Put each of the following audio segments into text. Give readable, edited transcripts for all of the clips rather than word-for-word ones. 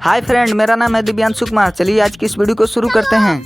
Hi friend, मेरा नाम है दिव्यांशु कुमार। चलिए आज की इस वीडियो को शुरू करते हैं।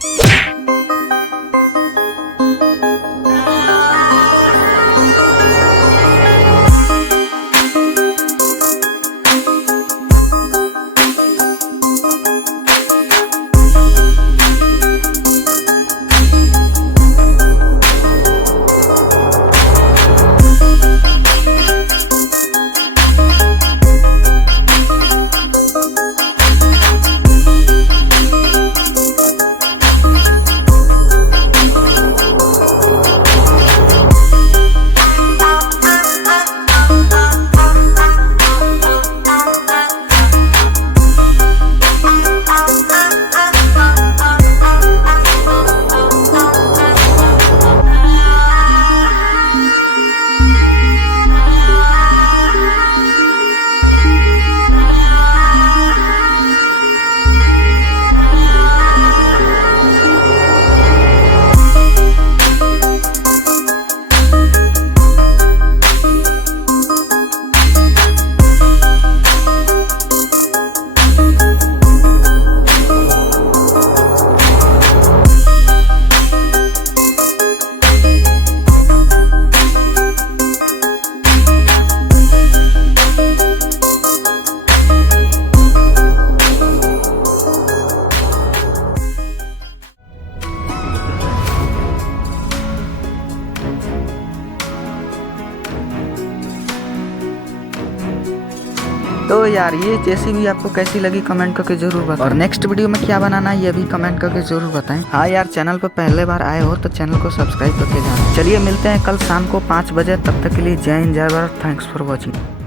तो यार ये जेसीबी आपको कैसी लगी कमेंट करके जरूर बताएं। और नेक्स्ट वीडियो में क्या बनाना है ये भी कमेंट करके जरूर बताएं। हाँ यार, चैनल पर पहले बार आए हो तो चैनल को सब्सक्राइब करके जाना। चलिए मिलते हैं कल शाम को 5 बजे। तब तक के लिए जय हिंद, जय भारत। Thanks for watching.